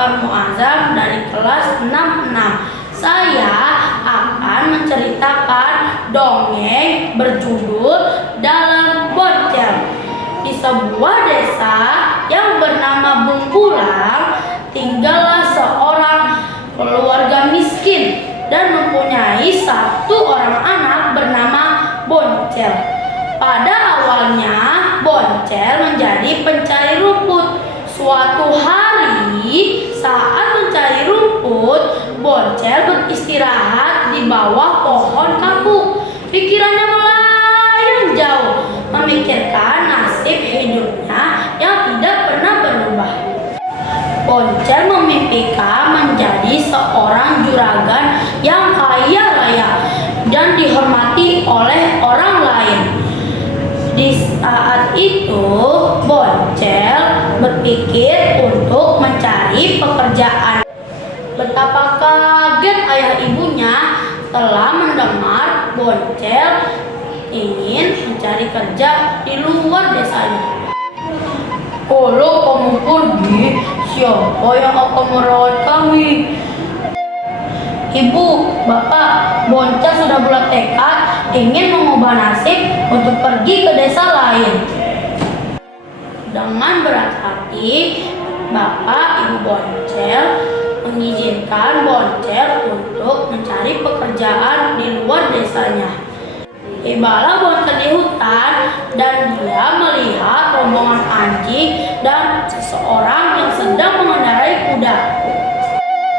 Bakar Muazzam dari kelas 66. Saya akan menceritakan dongeng berjudul Dalam Boncel. Di sebuah desa yang bernama Bungkulang, tinggallah seorang keluarga miskin dan mempunyai satu orang anak bernama Boncel. Pada awalnya, Boncel menjadi pencari rumput. Suatu hari, saat mencari rumput, Boncel beristirahat di bawah pohon kapuk. Pikirannya melayang jauh, memikirkan nasib hidupnya yang tidak pernah berubah. Boncel memimpikan menjadi seorang juragan yang kaya raya dan dihormati oleh orang lain. Di saat itu, Boncel berpikir untuk mencari pekerjaan. Betapa kaget ayah ibunya setelah mendengar Boncel ingin mencari kerja di luar desanya. Kalau kamu pergi, siapa yang akan merawat kami? Ibu, bapak, Boncel sudah bulat tekad ingin mengubah nasib untuk pergi ke desa lain. Dengan berat hati, bapak ibu Boncel mengizinkan Boncel untuk mencari pekerjaan di luar desanya. Tibalah Boncel di hutan dan dia melihat rombongan anjing dan seseorang yang sedang mengendarai kuda.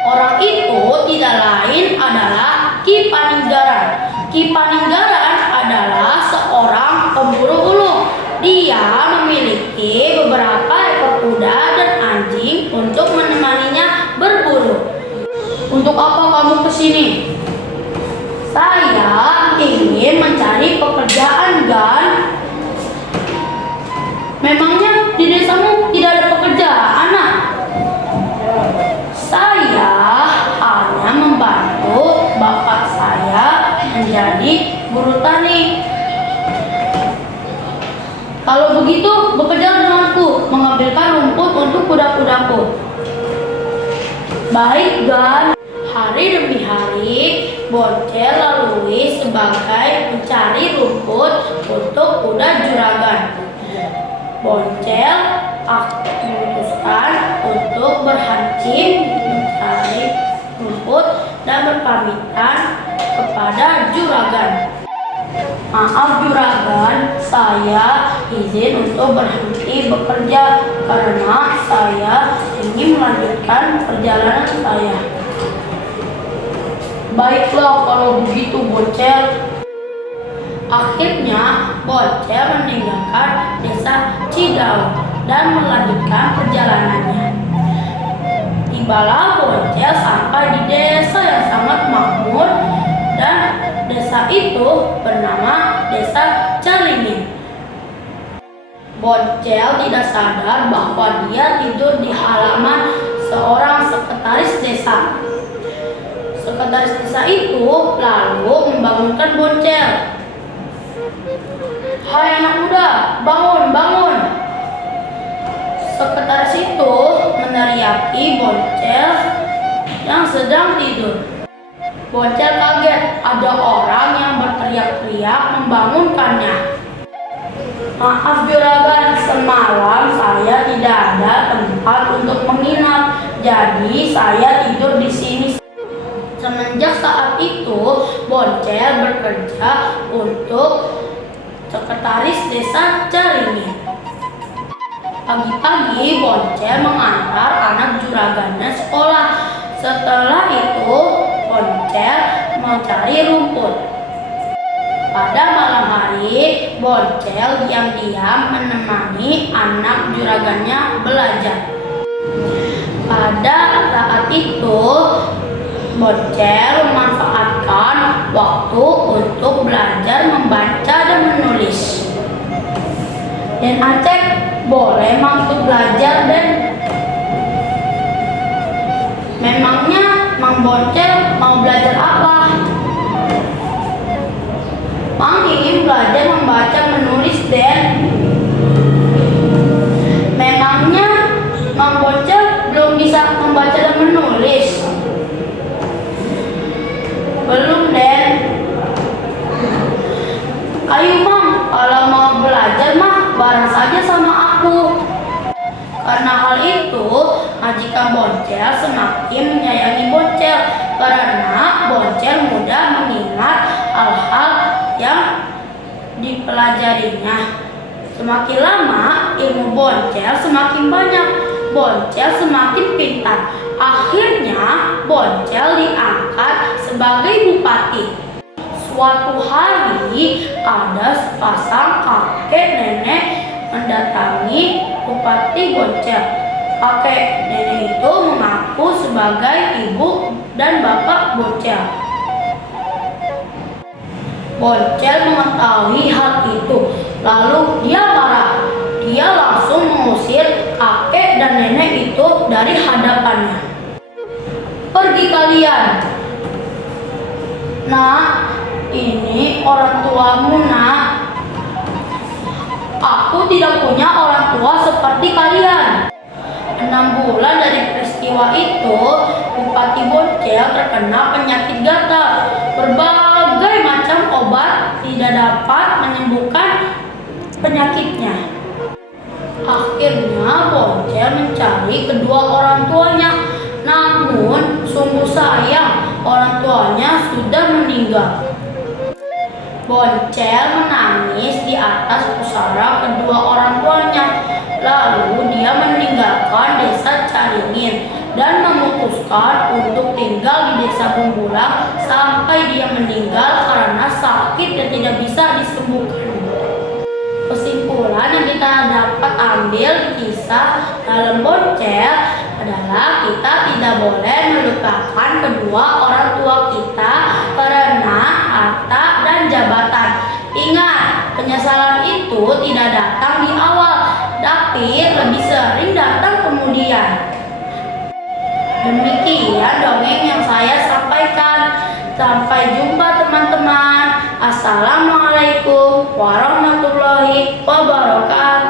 Orang itu tidak lain adalah Ki Paninggaran. Ki Paninggaran adalah seorang pemburu ulung. Dia memiliki beberapa ekor kuda dan anjing untuk menemaninya berburu. Untuk apa kamu kesini? Saya ingin mencari pekerjaan, Gan. Memangnya di desamu tidak ada pekerjaan, nak? Saya hanya membantu bapak saya menjadi buruh tani. Kalau begitu, bekerja denganku, mengambilkan rumput untuk kuda-kudaku. Baik, Gan. Hari demi hari, Boncel lalui sebagai pencari rumput untuk kuda juragan. Boncel memutuskan untuk berhenti mencari rumput dan berpamitan kepada juragan. Maaf juragan, saya izin untuk berhenti bekerja karena saya ingin melanjutkan perjalanan saya. Baiklah kalau begitu, Boncel. Akhirnya Boncel meninggalkan desa Cidau dan melanjutkan perjalanannya. Tibalah Boncel sampai di desa yang sangat makmur dan desa itu bernama Desa Caringin. Boncel tidak sadar bahwa dia tidur di halaman seorang sekretaris desa. Sekretaris desa itu lalu membangunkan Boncel. Hai anak muda, bangun, bangun. Sekretaris itu meneriaki Boncel yang sedang tidur. Boncel kaget, ada orang yang berteriak-teriak membangunkannya. Maaf juragan, semalam saya tidak ada tempat untuk menginap, jadi saya tidur di sini. Semenjak saat itu, Boncel bekerja untuk sekretaris desa Caringin. Pagi-pagi, Boncel mengantar anak juragannya sekolah. Setelah itu, Boncel mencari rumput. Pada malam hari, Boncel diam-diam menemani anak juragannya belajar. Pada saat itu, Boncel memanfaatkan waktu untuk belajar membaca dan menulis. Dan Acep, boleh ikut belajar, Den? Memangnya Mang Boncel mau belajar apa? Mang ingin belajar membaca menulis, Den. Memangnya Mang Boncel belum bisa membaca Boncel semakin menyayangi Boncel karena Boncel mudah mengingat hal-hal yang dipelajarinya. Semakin lama ilmu Boncel semakin banyak, Boncel semakin pintar. Akhirnya Boncel diangkat sebagai bupati. Suatu hari ada sepasang kakek nenek mendatangi Bupati Boncel. Kakek nenek itu mengaku sebagai ibu dan bapak Boncel. Boncel mengetahui hal itu, lalu dia marah. Dia langsung mengusir kakek dan nenek itu dari hadapannya. Pergi kalian. Nak, ini orang tuamu, nak. Aku tidak punya orang tua seperti kalian. 6 bulan dari peristiwa itu, Bupati Boncel terkena penyakit gatal. Berbagai macam obat tidak dapat menyembuhkan penyakitnya. Akhirnya Boncel mencari kedua orang tuanya. Namun sungguh sayang, orang tuanya sudah meninggal. Boncel menangis di atas pusara kedua orang tuanya. Lalu dia meninggalkan desa Caringin dan memutuskan untuk tinggal di desa Bumbulang sampai dia meninggal karena sakit yang tidak bisa disembuhkan. Kesimpulan yang kita dapat ambil kisah dalam Boncel adalah kita tidak boleh melupakan kedua orang tua kita karena harta dan jabatan. Ingat, penyesalan itu tidak datang di awal, tapi lebih sering datang kemudian. Demikian dongeng yang saya sampaikan. Sampai jumpa teman-teman. Assalamualaikum warahmatullahi wabarakatuh.